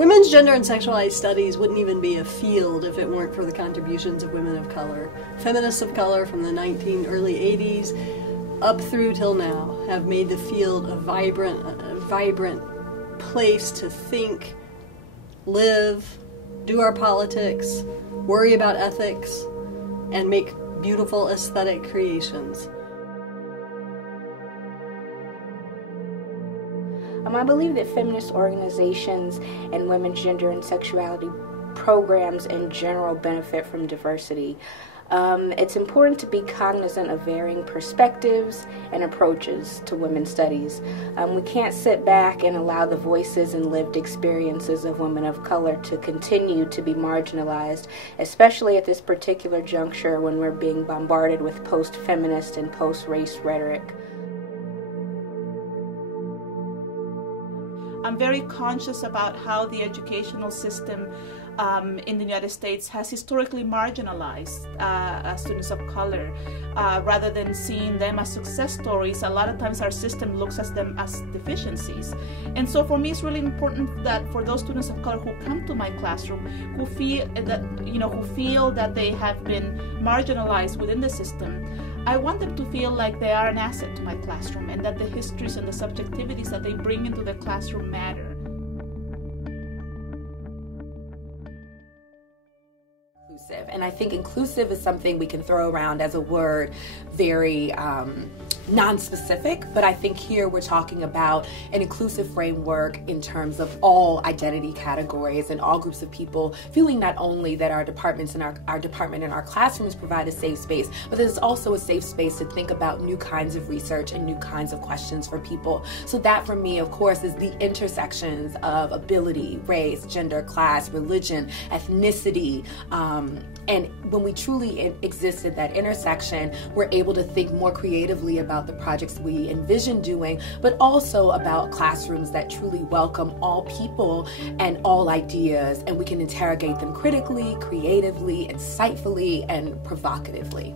Women's gender and sexuality studies wouldn't even be a field if it weren't for the contributions of women of color. Feminists of color from the early 80s up through till now have made the field a vibrant place to think, live, do our politics, worry about ethics, and make beautiful aesthetic creations. I believe that feminist organizations and women's gender and sexuality programs in general benefit from diversity. It's important to be cognizant of varying perspectives and approaches to women's studies. We can't sit back and allow the voices and lived experiences of women of color to continue to be marginalized, especially at this particular juncture when we're being bombarded with post-feminist and post-race rhetoric. I'm very conscious about how the educational system in the United States has historically marginalized students of color. Rather than seeing them as success stories, a lot of times our system looks at them as deficiencies. And so for me, it's really important that for those students of color who come to my classroom, who feel that they have been marginalized within the system, I want them to feel like they are an asset to my classroom and that the histories and the subjectivities that they bring into the classroom matter. And I think inclusive is something we can throw around as a word very non-specific, but I think here we're talking about an inclusive framework in terms of all identity categories and all groups of people feeling not only that our departments and our department and our classrooms provide a safe space, but there's also a safe space to think about new kinds of research and new kinds of questions for people. So that for me, of course, is the intersections of ability, race, gender, class, religion, ethnicity, and when we truly exist at that intersection, we're able to think more creatively about the projects we envision doing, but also about classrooms that truly welcome all people and all ideas, and we can interrogate them critically, creatively, insightfully, and provocatively.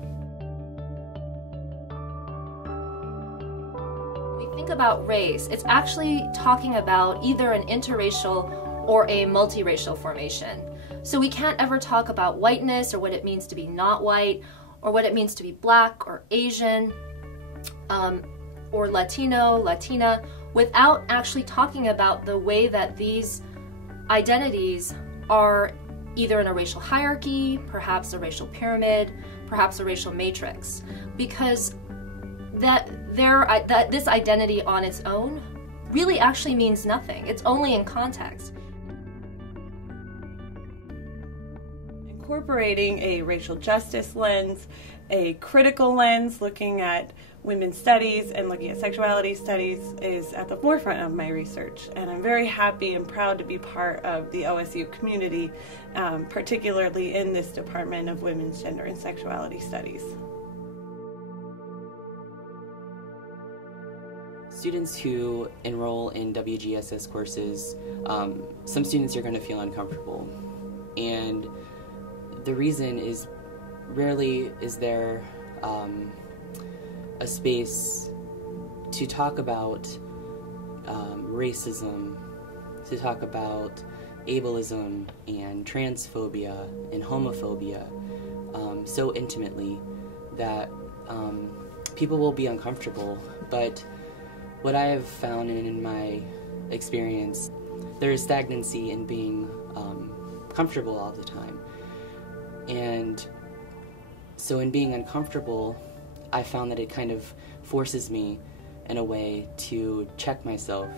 When we think about race, it's actually talking about either an interracial or a multiracial formation. So we can't ever talk about whiteness or what it means to be not white, or what it means to be black or Asian, or Latino, Latina, without actually talking about the way that these identities are either in a racial hierarchy, perhaps a racial pyramid, perhaps a racial matrix. Because this identity on its own really actually means nothing. It's only in context. Incorporating a racial justice lens, a critical lens, looking at women's studies and looking at sexuality studies is at the forefront of my research. And I'm very happy and proud to be part of the OSU community, particularly in this Department of Women's Gender and Sexuality Studies. Students who enroll in WGSS courses, some students are going to feel uncomfortable. And the reason is rarely is there a space to talk about racism, to talk about ableism and transphobia and homophobia so intimately that people will be uncomfortable. But what I have found in my experience, there is stagnancy in being comfortable all the time. And so in being uncomfortable, I found that it kind of forces me in a way to check myself.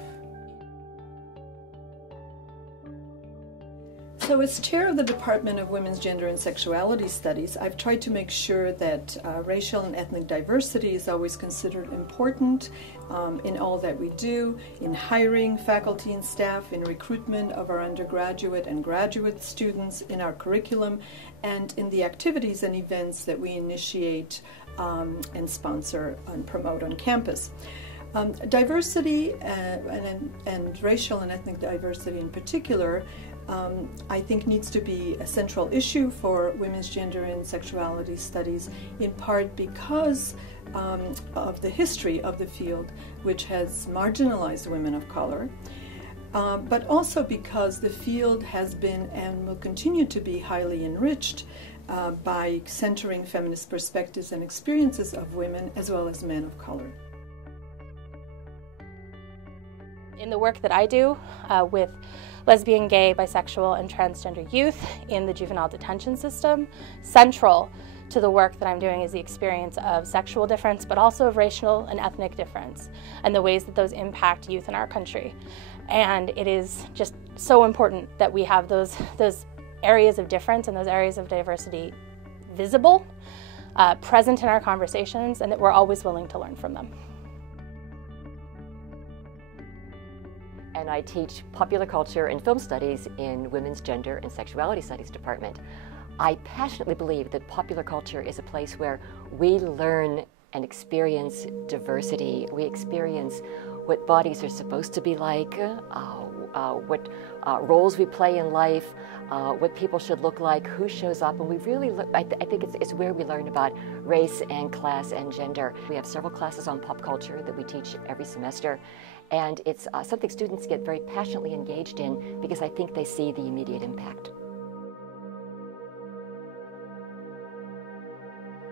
So as chair of the Department of Women's Gender and Sexuality Studies, I've tried to make sure that racial and ethnic diversity is always considered important in all that we do, in hiring faculty and staff, in recruitment of our undergraduate and graduate students, in our curriculum, and in the activities and events that we initiate and sponsor and promote on campus. Diversity and racial and ethnic diversity in particular I think needs to be a central issue for women's gender and sexuality studies, in part because of the history of the field, which has marginalized women of color. but also because the field has been and will continue to be highly enriched by centering feminist perspectives and experiences of women as well as men of color. In the work that I do with lesbian, gay, bisexual, and transgender youth in the juvenile detention system, central to the work that I'm doing is the experience of sexual difference, but also of racial and ethnic difference, and the ways that those impact youth in our country. And it is just so important that we have those areas of difference and those areas of diversity visible, present in our conversations, and that we're always willing to learn from them. And I teach popular culture and film studies in Women's Gender and Sexuality Studies department. I passionately believe that popular culture is a place where we learn and experience diversity. We experience what bodies are supposed to be like, what roles we play in life, what people should look like, who shows up, and we really look, I think it's where we learn about race and class and gender. We have several classes on pop culture that we teach every semester, and it's something students get very passionately engaged in because I think they see the immediate impact.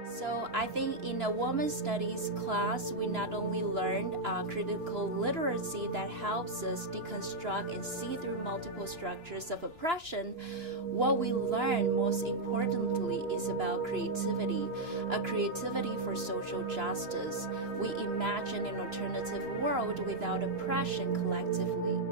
So I think in a women's studies class, we not only learned critical literacy that helps us deconstruct and see through multiple structures of oppression. What we learn most importantly is about creativity, a creativity for social justice. We imagine an alternative world without oppression collectively.